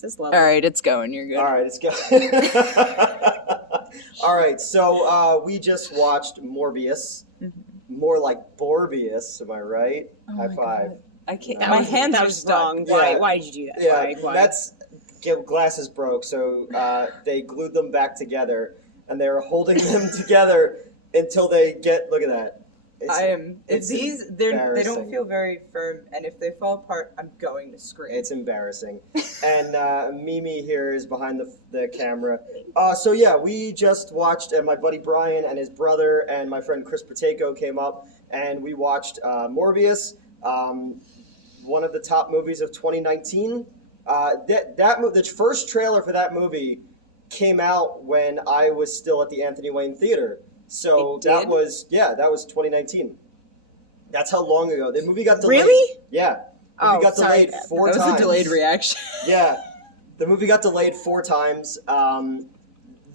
This is lovely. All right, it's going. You're good. All right, it's going. All right, so we just watched Morbius. More like Borbius, am I right? High five. God. I can't. That My was, hands that are was stuck. wrong. Yeah. Why did you do that? Yeah, Why? that's glasses broke, so they glued them back together, and they were holding them together until they get. Look at that. They don't embarrassing. feel very firm, and if they fall apart, I'm going to scream. It's embarrassing. And Mimi here is behind the camera. So yeah, we just watched, my buddy Brian and his brother and my friend Chris Pateco came up, and we watched Morbius, one of the top movies of 2019. The first trailer for that movie came out when I was still at the Anthony Wayne Theater. So that was 2019. That's how long ago. The movie got delayed. Really? Yeah. The movie got delayed sorry. 4 times. That was a delayed reaction. Yeah. The movie got delayed 4 times.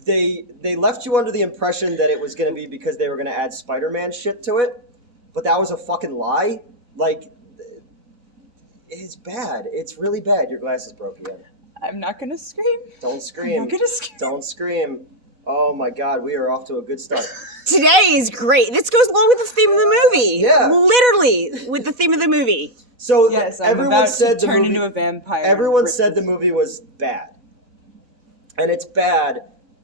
They left you under the impression that it was going to be because they were going to add Spider-Man shit to it, but that was a fucking lie. Like, it's bad. It's really bad. Your glasses broke again. I'm not gonna scream. Don't scream. I'm not gonna scream. Don't scream. Oh my God, we are off to a good start. Today is great. This goes along with the theme of the movie. Yeah. Literally with the theme of the movie. So Yes, I'm everyone about said to the turn movie. into a vampire. Everyone said the movie was bad, and it's bad,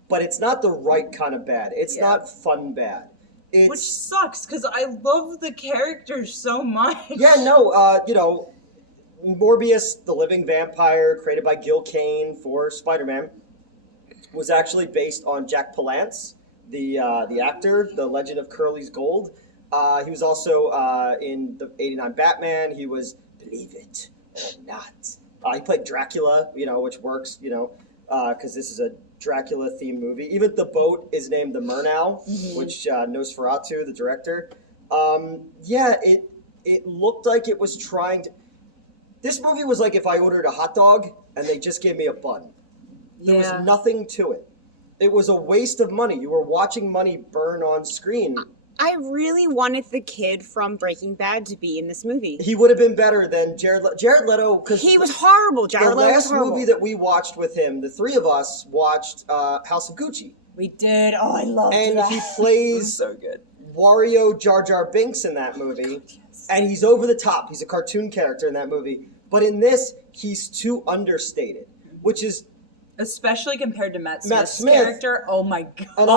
but it's not the right kind of bad. It's not fun bad. It's Which sucks, because I love the characters so much. yeah, no, Morbius, the living vampire, created by Gil Kane for Spider-Man, was actually based on Jack Palance, the actor, the Legend of Curly's Gold. He was also in the '89 Batman. He was, believe it or not, he played Dracula, which works, because this is a Dracula-themed movie. Even the boat is named the Murnau, which Nosferatu, the director. It looked like it was trying to... This movie was like if I ordered a hot dog and they just gave me a bun. There was nothing to it. It was a waste of money. You were watching money burn on screen. I really wanted the kid from Breaking Bad to be in this movie. He would have been better than Jared Leto. Because He was horrible. Jared the Leto was last horrible. movie that we watched with him, the three of us watched House of Gucci. We did. Oh, I loved And that. he It was plays so good. Wario Jar Jar Binks in that movie. And he's over the top. He's a cartoon character in that movie. But in this, he's too understated, which is... Especially compared to Matt Smith's Smith. character. Oh my god. And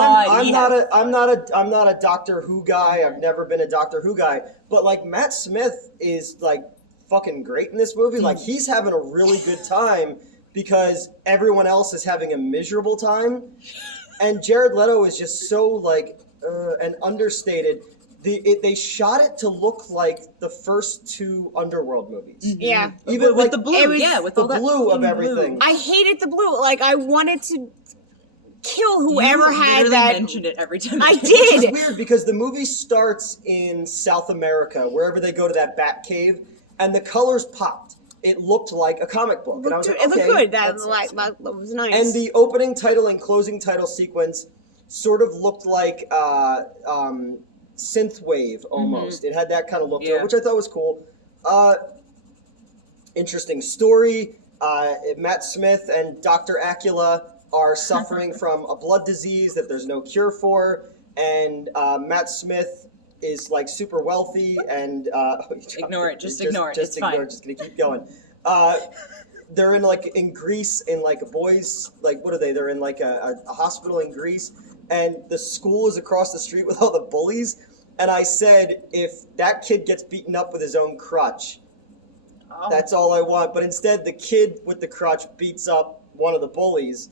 I'm not a Doctor Who guy. I've never been a Doctor Who guy. But like Matt Smith is like fucking great in this movie. Like he's having a really good time because everyone else is having a miserable time. And Jared Leto is just so like and understated. They shot it to look like the first 2 Underworld movies. Yeah. Even with like the blue, with the all that blue of fucking everything. I hated the blue. Like, I wanted to kill whoever You had literally that. mentioned it every time. I Which did. is weird because the movie starts in South America, wherever they go to that bat cave, and the colors popped. It looked like a comic book. And I was like, It looked okay, good. that That was nice. And the opening title and closing title sequence sort of looked like synthwave almost. It had that kind of look to it, which I thought was cool. Interesting story. Matt Smith and Dr. Acula are suffering from a blood disease that there's no cure for, and Matt Smith is like super wealthy and Ignore it. Just ignore it. It's fine. Just gonna keep going. They're in Greece in like a boys, like what are they? They're in like a hospital in Greece, and the school is across the street with all the bullies. And I said, if that kid gets beaten up with his own crutch, that's all I want. But instead, the kid with the crutch beats up one of the bullies.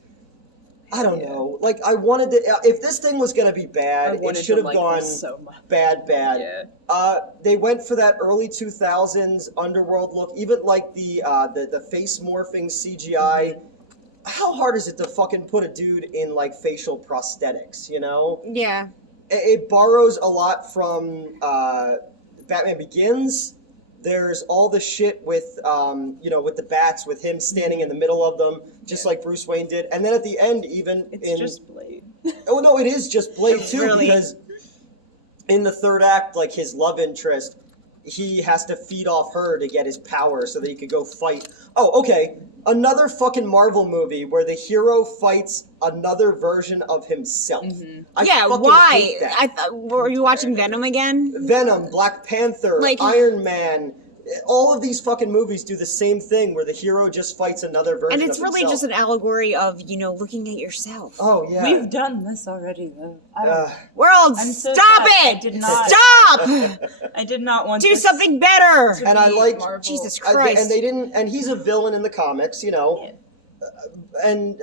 I don't know. Like, I wanted to... If this thing was going to be bad, it should have gone so much. bad. Yeah. They went for that early 2000s Underworld look. Even, like, the face morphing CGI. How hard is it to fucking put a dude in, like, facial prosthetics, you know? Yeah. It borrows a lot from Batman Begins. There's all the shit with, with the bats, with him standing in the middle of them, just like Bruce Wayne did. And then at the end, It's just Blade. Oh, no, it is just Blade, too, Really? because in the third act, like, his love interest, he has to feed off her to get his power so that he could go fight. Oh, okay. Another fucking Marvel movie where the hero fights another version of himself. I Yeah, fucking why? hate that. Were you watching Venom again? Venom, Black Panther, Like- Iron Man, all of these fucking movies do the same thing where the hero just fights another version And it's of really himself. just an allegory of, looking at yourself. Oh, yeah. We've done this already, though. World, I'm so stop sad. I it! did not- Stop! I did not want Do this something better! to And I be like- Marvel. Jesus I- Christ. and they didn't, and he's a villain in the comics, Yeah. and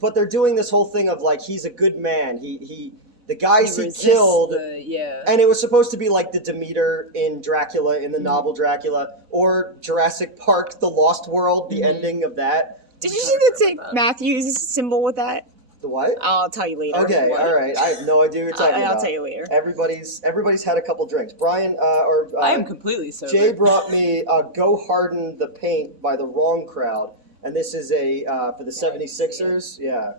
but they're doing this whole thing of like he's a good man. The guys he resists killed, yeah. and it was supposed to be like the Demeter in Dracula, in the novel Dracula, or Jurassic Park: The Lost World, the ending of that. Did you see the St. Matthew's symbol with that? The what? I'll tell you later. Okay, What? all right. I have no idea what you're talking about. I'll tell you later. Everybody's had a couple drinks. Brian I am completely sober. Jay brought me "Go Harden the Paint" by The Wrong Crowd, and this is a for the 76ers. Yeah.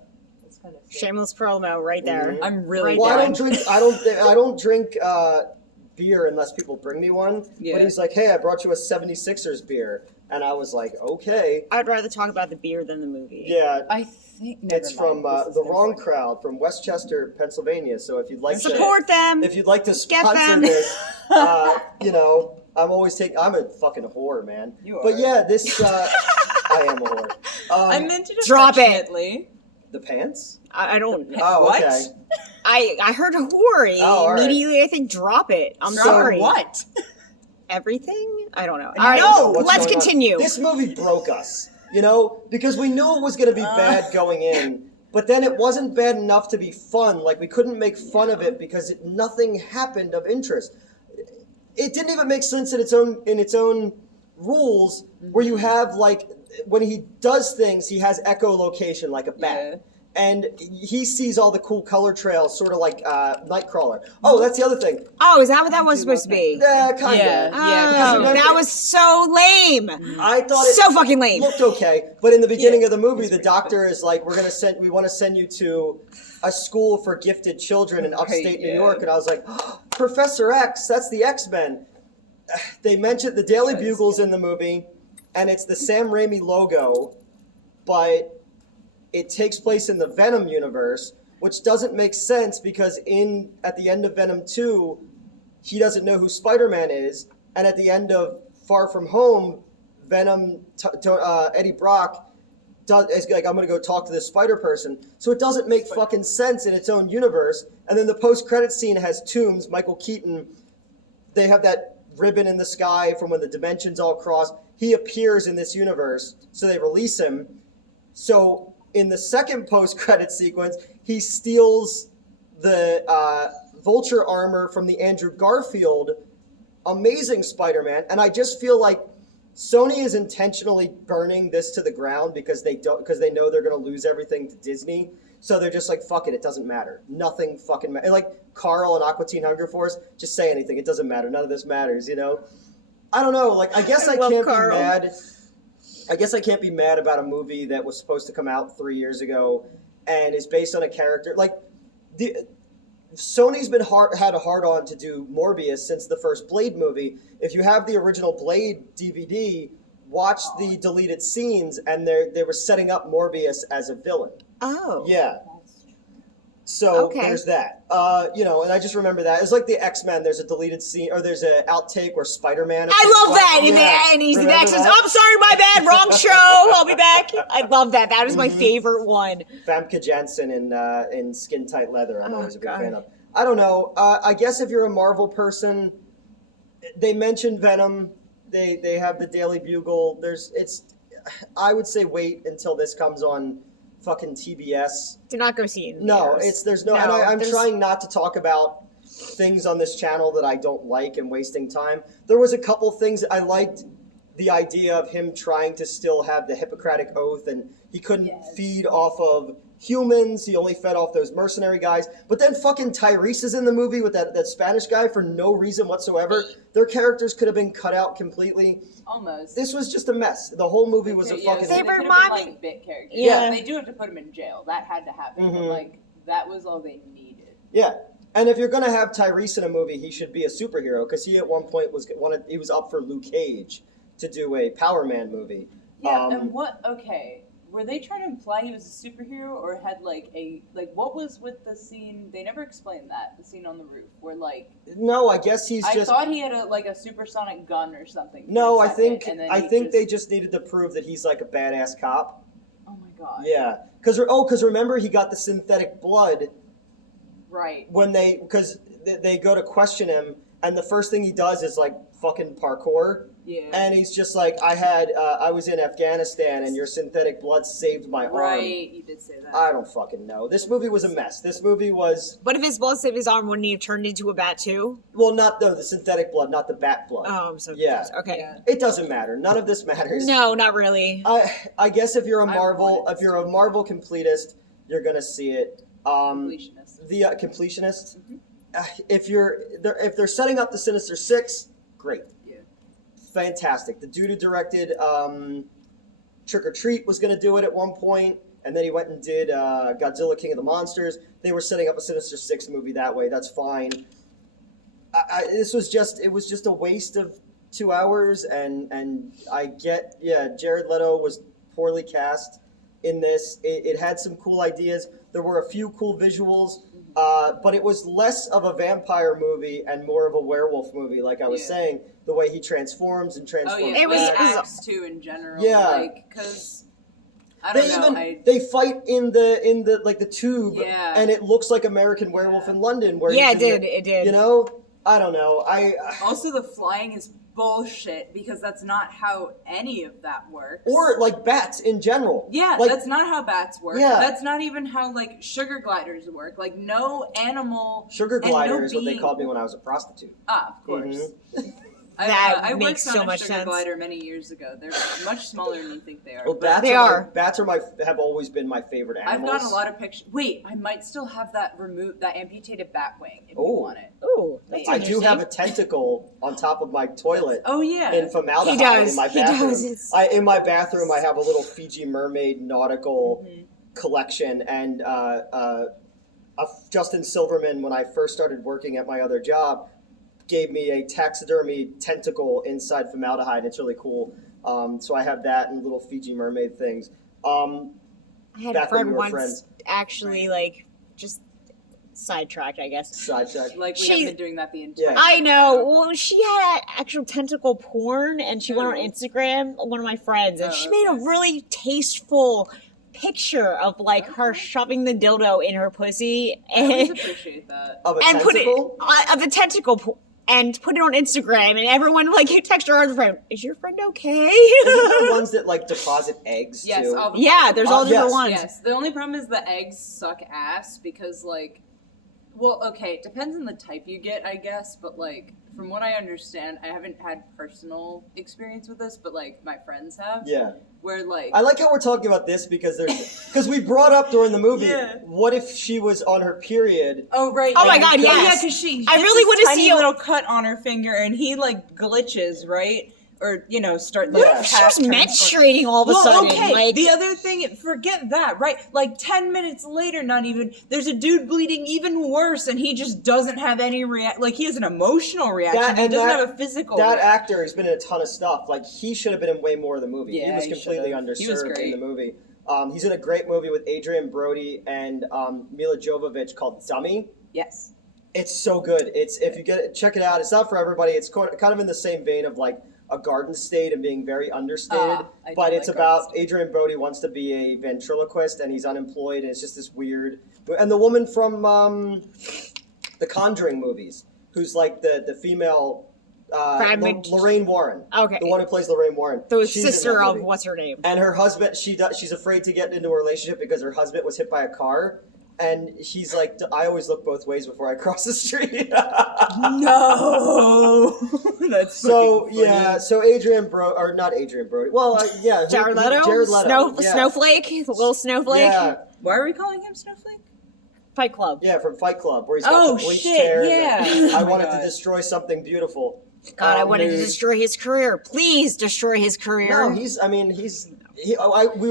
That's kind of Shameless promo right there. Mhm. I'm really Right Well, I there. don't drink. I don't drink beer unless people bring me one. Yeah. But he's like, "Hey, I brought you a 76ers beer," and I was like, "Okay." I'd rather talk about the beer than the movie. Yeah. I think never It's from mind. This is The gonna Wrong work. Crowd from Westchester, Pennsylvania. So if you'd like to, Support them! if you'd like to Get sponsor them. this, I'm always taking. I'm a fucking whore, man. You But are. yeah, this I am a whore. I meant it Drop it. affectionately. The pants. I don't. Oh, What? okay. I heard horror. Oh, all right. Immediately, I think drop it. I'm Drop sorry. What? Everything? I don't know. No, All right, know what's let's going on. continue. This movie broke us, because we knew it was going to be bad going in, but then it wasn't bad enough to be fun. Like, we couldn't make fun of it because nothing happened of interest. It didn't even make sense in its own rules, where you have, like, when he does things, he has echolocation like a bat. Yeah. And he sees all the cool color trails, sort of like Nightcrawler. Oh, that's the other thing. Oh, is that what that was supposed to be? Yeah, kind of. Yeah. Oh, remember- that was so lame. I thought it So fucking lame. looked okay, but in the beginning of the movie, It's the pretty doctor is like, we want to send you to a school for gifted children in upstate Right, New yeah. York, and I was like, oh, Professor X, that's the X-Men. They mentioned the Daily That is Bugle's good. in the movie, and it's the Sam Raimi logo, but it takes place in the Venom universe, which doesn't make sense because at the end of Venom 2, he doesn't know who Spider-Man is, and at the end of Far From Home, Venom, Eddie Brock is like, I'm going to go talk to this spider person. So it doesn't make fucking sense in its own universe. And then the post-credit scene has Toombs, Michael Keaton. They have that ribbon in the sky from when the dimensions all cross. He appears in this universe, so they release him. So in the second post-credit sequence, he steals the Vulture armor from the Andrew Garfield Amazing Spider-Man, and I just feel like Sony is intentionally burning this to the ground because they know they're going to lose everything to Disney. So they're just like, fuck it, it doesn't matter. Nothing fucking matters. Like Carl and Aqua Teen Hunger Force, just say anything. It doesn't matter. None of this matters, I don't know. Like, I guess I love can't Carl. be mad. I guess I can't be mad about a movie that was supposed to come out 3 years ago and is based on a character. Like, Sony's been had a hard-on to do Morbius since the first Blade movie. If you have the original Blade DVD, watch the deleted scenes, and they were setting up Morbius as a villain. Oh. Yeah. So Okay. there's that. And I just remember that. It's like the X-Men. There's a deleted scene, or there's an outtake where Spider-Man... I love that. In Yeah. the end, he's the Remember next. that? I'm sorry, my bad. Wrong show. I'll be back. I love that. That is my Mm-hmm. favorite one. Famke Janssen in Skin Tight Leather. I'm Oh, always a big God. fan of. I don't know. I guess if you're a Marvel person, they mentioned Venom. They have the Daily Bugle. I would say wait until this comes on fucking TBS. Do not go see it. in No, theaters. there's no. No, and I'm there's- trying not to talk about things on this channel that I don't like and wasting time. There was a couple things I liked. The idea of him trying to still have the Hippocratic Oath, and he couldn't feed off of humans. He only fed off those mercenary guys. But then fucking Tyrese is in the movie with that Spanish guy for no reason whatsoever. Their characters could have been cut out completely. Almost. This was just a mess. The whole movie was a fucking... They could've been, remind me- like, bit characters. Yeah. They do have to put him in jail. That had to happen. But, Mhm. like, that was all they needed. Yeah. And if you're going to have Tyrese in a movie, he should be a superhero, because he at one point was up for Luke Cage to do a Power Man movie. Yeah, and what? Okay, were they trying to imply he was a superhero, or had what was with the scene? They never explained that, the scene on the roof, where No, I guess he's I just. thought he had a supersonic gun or something. No, for a I think second, and then I he think they just needed to prove that he's like a badass cop. Oh my god. Yeah, because remember he got the synthetic blood Right. when because they go to question him, and the first thing he does is like fucking parkour. Yeah. And he's just like, I was in Afghanistan, and your synthetic blood saved my arm. Right, you did say that. I don't fucking know. This movie was a mess. This movie was... But if his blood saved his arm, wouldn't he have turned into a bat too? Well, not the synthetic blood, not the bat blood. Oh, I'm so Yeah. confused. Okay. Yeah. It doesn't matter. None of this matters. No, not really. I guess if you're a I Marvel, wanted if you're a Marvel completist, you're gonna see it. Completionist. The completionist. Mhm. If they're setting up the Sinister Six, great. Yeah. Fantastic. The dude who directed Trick or Treat was going to do it at one point, and then he went and did Godzilla King of the Monsters. They were setting up a Sinister Six movie that way. That's fine. It was just a waste of 2 hours, and I get, Jared Leto was poorly cast in this. It had some cool ideas. There were a few cool visuals. But it was less of a vampire movie and more of a werewolf movie, like I was saying. The way he transforms and transforms. Oh yeah, It was- the back. acts too in general. Yeah. Because I don't know. They fight in the like the tube, Yeah. and it looks like American Werewolf in London. Where Yeah, he's it in did. It did. You know, I don't know. Also, the flying is bullshit because that's not how any of that works. Or like bats in general. Yeah, like, that's not how bats work. Yeah. That's not even how sugar gliders work. No animal. sugar and glider no is what they being- called me when I was a prostitute. Ah, of course. Mhm. That I makes worked so on a much sugar sense. glider many years ago. They're much smaller than you think they are. Well, but bats They are. are. Bats have always been my favorite I've animals. got a lot of pictures. Wait, I might still have that amputated bat wing if you Ooh. want it. Ooh, that's I do have a interesting. tentacle on top of my toilet. Oh yeah. In formaldehyde He does. in my He bathroom. does. It's- In my bathroom, I have a little Fiji mermaid nautical Mm-hmm. collection, and Justin Silverman, when I first started working at my other job, gave me a taxidermy tentacle inside formaldehyde. It's really cool. So I have that and little Fiji mermaid things. I had back a when friend we were once friends. actually just sidetracked, I guess. Sidetrack. We She- have been doing that the entire. Yeah. I know. Well, she had actual tentacle porn, and she went on Ooh. Instagram. One of my friends, and Oh, she made a really tasteful picture of her shoving the dildo in her pussy I always and, appreciate that. Of a put it tentacle? of the tentacle and put it on Instagram, and everyone text her other friend, "Is your friend okay?" Isn't there ones that deposit eggs Yes, too? all the Yeah, there's all different yes. ones. Yes, the only problem is the eggs suck ass because well, okay, it depends on the type you get, I guess, but from what I understand, I haven't had personal experience with this, but my friends have. Yeah. Where I like how we're talking about this because we brought up during the movie, Yeah. what if she was on her period? Oh right. Oh my God, Yeah, yes. because she. I gets really this wanna tiny see a- little cut on her finger, and he glitches, right? Or start Yeah. She was menstruating all of a sudden. Okay. The other thing, forget that, right? 10 minutes later, not even. There's a dude bleeding even worse, and he just doesn't have any he has an emotional reaction. He doesn't have a physical. That reaction. actor has been in a ton of stuff. He should have been in way more of the movie. Yeah, he was he completely should've. underserved He was in great. the movie. He's in a great movie with Adrian Brody and Mila Jovovich called Dummy. Yes. It's so good. If you get it, check it out. It's not for everybody. It's kind of in the same vein of a Garden State and being very understated, I do but it's like about Garden State. Adrian Brody wants to be a ventriloquist and he's unemployed, and it's just this weird. And the woman from the Conjuring movies, who's the female Lorraine Warren. Okay. The one who plays Lorraine Warren. The She's in sister that of movie. what's her name? And her husband, she's afraid to get into a relationship because her husband was hit by a car. And she's like, I always look both ways before I cross the street. No. That's So fucking funny. yeah, so Adrian or not Adrian Brody. Well, yeah, Jared Leto? Jared Leto. Yeah. Snowflake? The little snowflake? Yeah, Why are we calling him Snowflake? Fight Club. yeah, from Fight Club, where he's got Oh, the bleach shit, chair. and yeah. I Oh my wanted to God. destroy something beautiful. God, I wanted to dude. destroy his career. Please destroy his career. No, he's we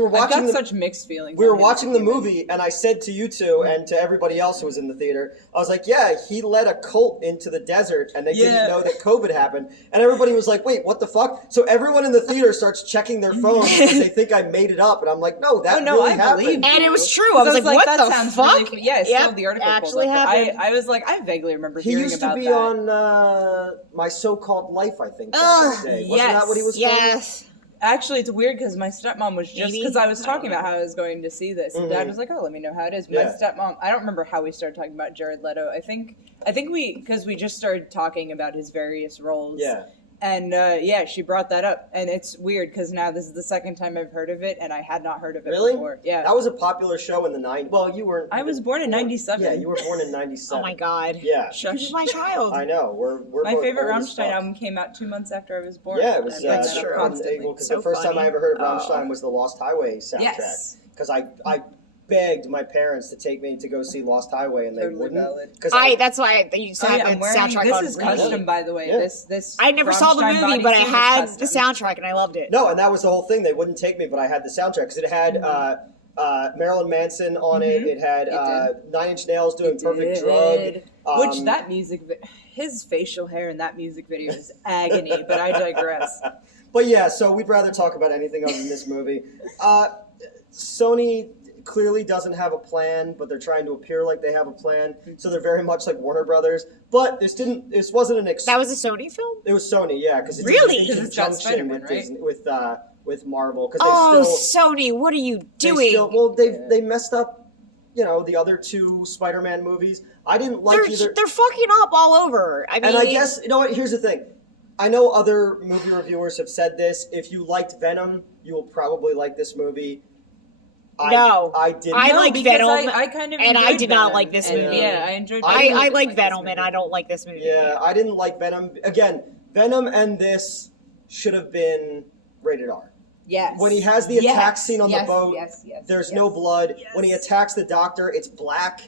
were I've watching got the, such mixed feelings. we were on his watching the argument. movie, and I said to you two and to everybody else who was in the theater, I was like, yeah, he led a cult into the desert, and they didn't know that COVID happened. And everybody was like, wait, what the fuck? So everyone in the theater starts checking their phones because they think I made it up. And I'm like, no, that really I happened. believe And you. it was true. I was like, what that the sounds fuck? Really yeah, I still have the article actually pulled up, but happened. I was like, I vaguely remember He hearing used to about be that. on My So-Called Life, I think, back in the day. Wasn't that what he was from? Yes. Actually, it's weird because my stepmom was just Maybe? because I was talking about how I was going to see this, and Dad Mhm. was like, "Oh, let me know how it is." Yeah. My stepmom, I don't remember how we started talking about Jared Leto. I think because we just started talking about his various roles. Yeah. And she brought that up, and it's weird because now this is the second time I've heard of it, and I had not heard of it Really? before. Yeah, That was a popular show in the 90s. Well, you weren't. I was born in '97. Yeah, you were born in 97. Oh my god. Yeah. This is my child. I know. We're My both favorite old as Rammstein fuck. album came out 2 months after I was born. Yeah, it was. I bring That's that up true. constantly. Because So the first time funny. I ever heard of Oh. Rammstein was the Lost Highway soundtrack. Yes. Because I begged my parents to take me to go see Lost Highway, and they Totally wouldn't. valid. Because That's why they used to Oh, have yeah, the I'm wearing, soundtrack this on is repeat. custom, by the way. Yeah. This I never saw the Rammstein movie, but I bodysuit is had the custom. soundtrack and I loved it. No, and that was the whole thing. They wouldn't take me, but I had the soundtrack because it had Marilyn Manson on it. It had It Nine Inch Nails doing It Perfect did. Drug. Which that his facial hair in that music video is agony, but I digress. But yeah, so we'd rather talk about anything other than this movie. Sony clearly doesn't have a plan, but they're trying to appear like they have a plan. So they're very much like Warner Brothers. But this wasn't an That was a Sony film? It was Sony, yeah, because it's Really? in 'Cause it's got conjunction Spiderman, with right? Disney, with Marvel. Because Oh, Sony, what are you doing? they messed up, the other two Spider-Man movies. I didn't like either. They're fucking up all over. I mean, And I guess, you know what, here's the thing. I know other movie reviewers have said this. If you liked Venom, you will probably like this movie. No. I didn't. I No, like because Venom, I kind of and I enjoyed did not Venom, like this and, movie. Yeah, I enjoyed. I like this Venom, and movie. I don't like this movie. Yeah, I didn't like Venom. Again, Venom and this should have been rated R. Yes. When he has the attack scene on the boat, yes, there's no blood. Yes. When he attacks the doctor, it's black,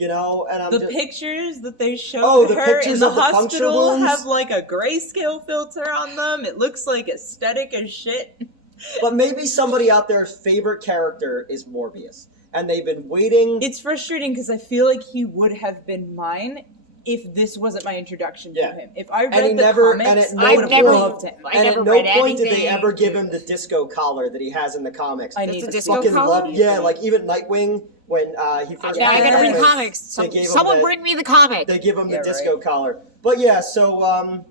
and I'm The just... pictures that they showed Oh, the her pictures in the of the puncture hospital wounds? have like a grayscale filter on them. It looks like aesthetic as shit. But maybe somebody out there's favorite character is Morbius. And they've been waiting... It's frustrating because I feel like he would have been mine if this wasn't my introduction to him. If I read he the never- comics, and at no I would have never- loved him. I and never at no read point did they anything. ever give him the disco collar that he has in the comics. I That's need a to disco Fucking collar? love, yeah, like even Nightwing when he first. Now I gotta read they comics. gave him Someone the- bring me the comic. They give him the Yeah, disco right. collar. But yeah, so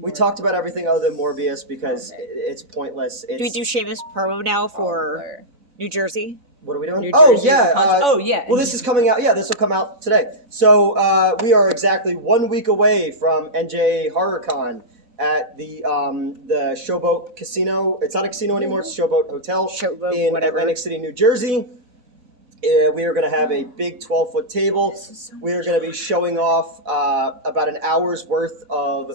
we talked about everything other than Morbius because it's pointless. It's, Do we do Seamus promo now for Blair. New Jersey? What are we doing? New Oh Jersey's yeah. oh yeah. Well, this is coming out. Yeah, this will come out today. So we are exactly 1 week away from NJ HorrorCon at the Showboat Casino. It's not a casino anymore. It's Showboat Hotel Showboat, in whatever. Atlantic City, New Jersey. We are going to have a big 12-foot table. We are going to be showing off about an hour's worth of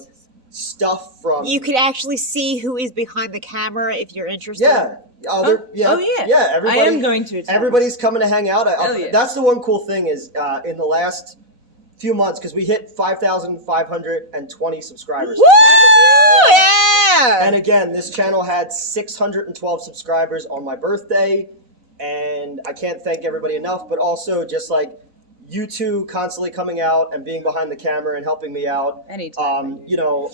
stuff from. You can actually see who is behind the camera if you're interested. Yeah. Yeah. yeah. Everybody, I am going to attend. Everybody's coming to hang out. Hell yeah. That's the one cool thing is in the last few months because we hit 5,520 subscribers. Woo! Yeah! And again, this channel had 612 subscribers on my birthday, and I can't thank everybody enough. But also just like you two constantly coming out and being behind the camera and helping me out. Anytime.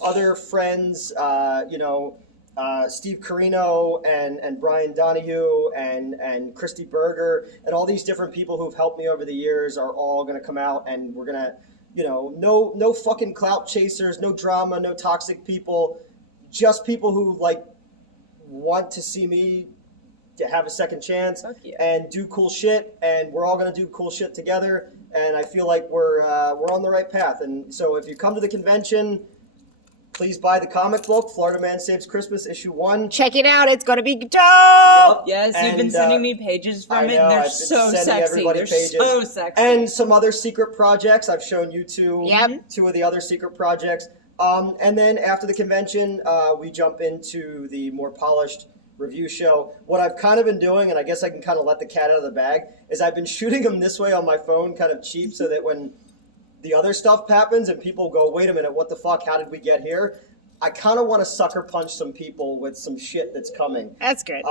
Other friends. Steve Carino and Brian Donahue and Christy Berger and all these different people who've helped me over the years are all going to come out, and we're going to, no fucking clout chasers, no drama, no toxic people, just people who like want to see me to have a second chance and do cool shit, and we're all going to do cool shit together, and I feel like we're on the right path. And so if you come to the convention, please buy the comic book, Florida Man Saves Christmas, issue 1. Check it out. It's going to be dope. Yes, you've been sending me pages from it. know, They're I've been so sending sexy. everybody They're pages. so sexy. And some other secret projects. I've shown you two of the other secret projects. And then after the convention, we jump into the more polished review show. What I've kind of been doing, and I guess I can kind of let the cat out of the bag, is I've been shooting them this way on my phone kind of cheap so that when the other stuff happens and people go, wait a minute, what the fuck, how did we get here? I kind of want to sucker punch some people with some shit that's coming. That's good.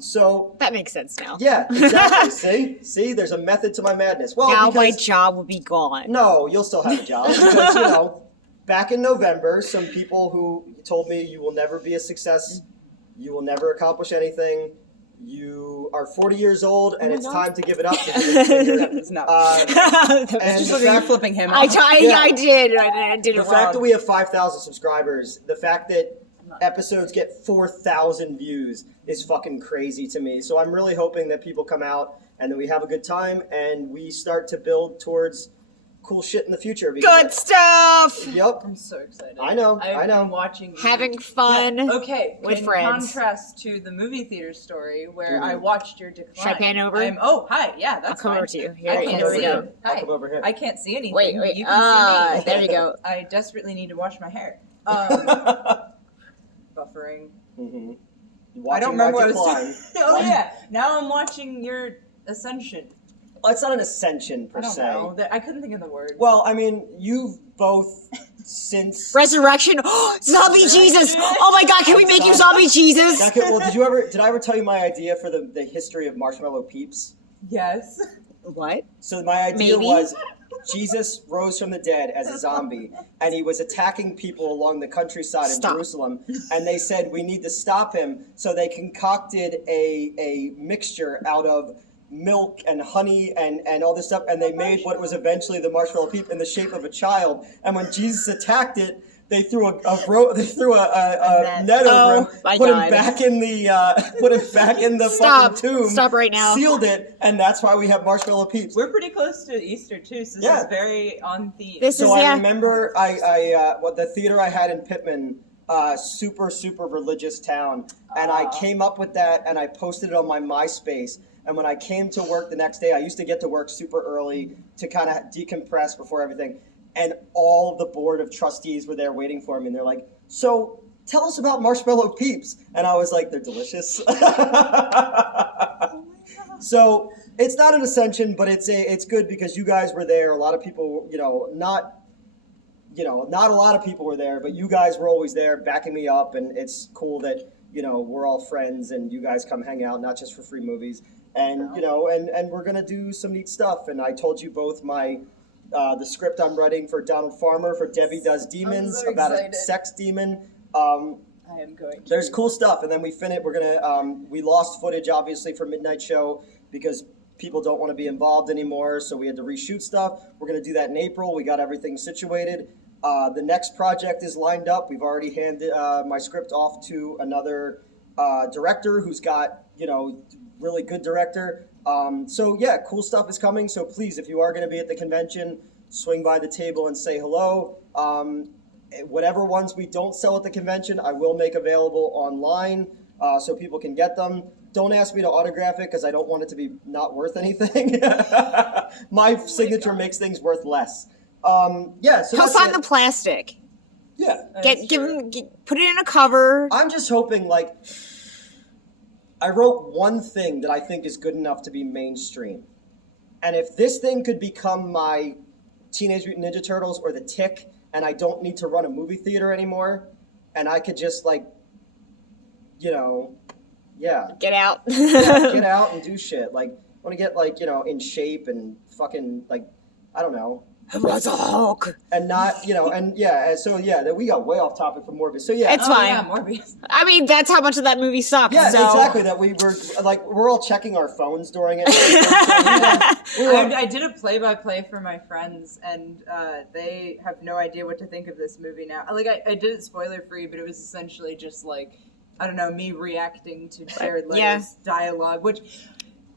So That makes sense now. yeah, exactly. See, there's a method to my madness. Well, Now my because, job will be gone. no, you'll still have a job because back in November, some people who told me you will never be a success, you will never accomplish anything. You are 40 years old, and it's time to give it up. No. And Just the looking at fact, flipping him I off. did. I did the it fact wrong. that we have 5,000 subscribers, the fact that episodes get 4,000 views is fucking crazy to me. So I'm really hoping that people come out and that we have a good time and we start to build towards cool shit in the future. Good stuff. Yep. I'm so excited. I know. I've been watching Having fun. Yeah, okay, with in friends. contrast to the movie theater story where I watched your decline. Should I pan over? Oh, hi. Yeah, that's I'll come fine. over to you. Here, I can't there we see. go. I'll Hi. come over here. I can't see anything. Wait. You can see me. There you go. I desperately need to wash my hair. Buffering. Mm-hmm. I don't remember what I was doing. Oh yeah. Now I'm watching your ascension. Well, it's not an ascension per I don't se. know. I couldn't think of the word. Well, I mean, you've both since. Resurrection. Zombie Jesus. Oh my God! Can we make you Zombie Jesus? Well, did I ever tell you my idea for the history of Marshmallow Peeps? Yes. What? So my idea Maybe. was Jesus rose from the dead as a zombie, and he was attacking people along the countryside in Jerusalem. And they said we need to stop him, so they concocted a mixture out of milk and honey and all this stuff, and they made what was eventually the Marshmallow Peep in the shape of a child. And when Jesus attacked it, they threw a net over him, my put God. him back in the Stop. fucking tomb. Stop right now. Sealed it, and that's why we have Marshmallow Peeps. We're pretty close to Easter too, so this is very on theme. So I remember the theater I had in Pittman, super religious town, and I came up with that and I posted it on my MySpace. And when I came to work the next day, I used to get to work super early to kind of decompress before everything. And all of the board of trustees were there waiting for me, and they're like, "So tell us about Marshmallow Peeps." And I was like, "They're delicious." So it's not an ascension, but it's good because you guys were there. A lot of people, not a lot of people were there, but you guys were always there backing me up, and it's cool that we're all friends and you guys come hang out, not just for free movies. And and we're gonna do some neat stuff. And I told you both the script I'm writing for Donald Farmer for Debbie Does Demons so about excited. a sex demon. I am going to. There's cool stuff, and then we're gonna we lost footage obviously for Midnight Show because people don't want to be involved anymore, so we had to reshoot stuff. We're gonna do that in April. We got everything situated. The next project is lined up. We've already handed my script off to another director who's got really good director. So yeah, cool stuff is coming. So please, if you are going to be at the convention, swing by the table and say hello. Whatever ones we don't sell at the convention, I will make available online so people can get them. Don't ask me to autograph it because I don't want it to be not worth anything. My signature makes things worth less. So He'll sign the plastic. Yeah. Put it in a cover. I'm just hoping, I wrote one thing that I think is good enough to be mainstream. And if this thing could become my Teenage Mutant Ninja Turtles or The Tick, and I don't need to run a movie theater anymore, and I could just, get out. Get out And do shit. I want to get, in shape and fucking, I don't know. Everyone's a Hulk. And not, that we got way off topic from Morbius. So yeah. It's fine. Yeah, Morbius. I mean, that's how much of that movie sucked. Yeah, so. exactly. That we're all checking our phones during it. I did a play-by-play for my friends, and they have no idea what to think of this movie now. I did it spoiler-free, but it was essentially just I don't know, me reacting to Jared Leto's dialogue, which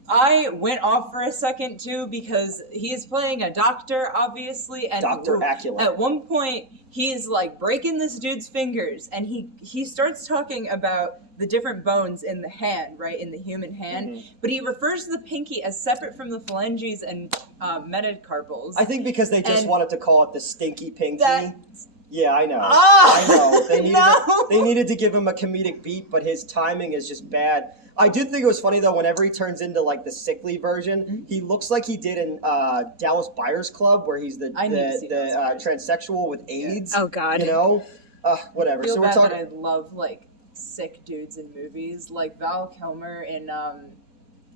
I went off for a second too because he's playing a doctor, obviously, and Dr. Acula. At one point he's breaking this dude's fingers, and he starts talking about the different bones in the hand, right, in the human hand, but he refers to the pinky as separate from the phalanges and metacarpals. I think because they just wanted to call it the stinky pinky. Yeah, I know. Oh, I know. They needed to give him a comedic beat, but his timing is just bad. I did think it was funny, though, whenever he turns into, the sickly version, he looks like he did in Dallas Buyers Club, where he's the transsexual with AIDS. Oh, God. Whatever. I feel So we're bad talking. that I love like sick dudes in movies, like Val Kilmer in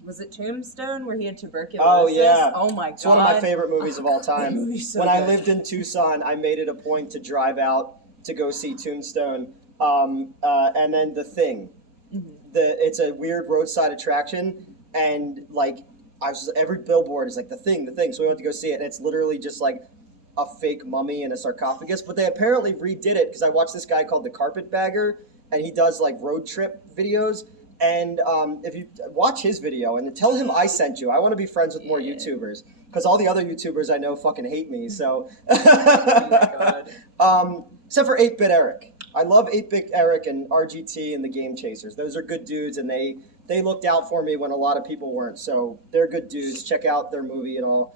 was it Tombstone where he had tuberculosis? Oh yeah. Oh my god. It's one of my favorite movies of all That time. movie's so When I good. lived in Tucson, I made it a point to drive out to go see Tombstone, and then The Thing. Mm-hmm. It's a weird roadside attraction, and like every billboard is like The Thing, The Thing. So we went to go see it, and it's literally just like a fake mummy in a sarcophagus. But they apparently redid it because I watched this guy called the Carpetbagger, and he does like road trip videos. And if you watch his video and tell him I sent you, I want to be friends with more YouTubers because all the other YouTubers I know fucking hate me. So, Oh my god. Except for 8-Bit Eric. I love 8-Bit Eric and RGT and the Game Chasers. Those are good dudes, and they looked out for me when a lot of people weren't. So they're good dudes. Check out their movie and all.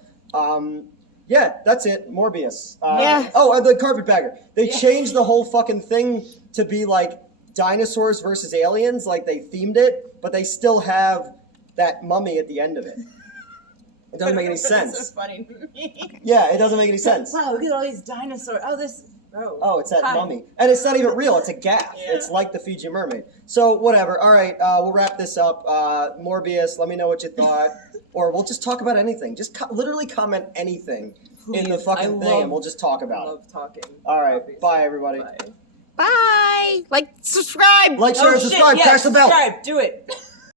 Yeah, that's it. Morbius. Yeah. Oh, and the Carpetbagger. They Yeah. changed the whole fucking thing to be like dinosaurs versus aliens. Like they themed it, but they still have that mummy at the end of it. It doesn't make any That's sense. so funny to me. Yeah, it doesn't make any sense. Wow, look at all these dinosaurs. Oh, it's that Hi. mummy. And it's not even real. It's a gaff. Yeah. It's like the Fiji mermaid. So, whatever. All right, we'll wrap this up. Morbius, let me know what you thought. Or we'll just talk about anything. Just literally comment anything in the Please, fucking I thing, love- and we'll just talk I about it. love talking. All right, Obviously. bye, everybody. Bye. Bye. Like, subscribe. Like, share, and shit, subscribe. yes, Crash the bell. Subscribe. Do it.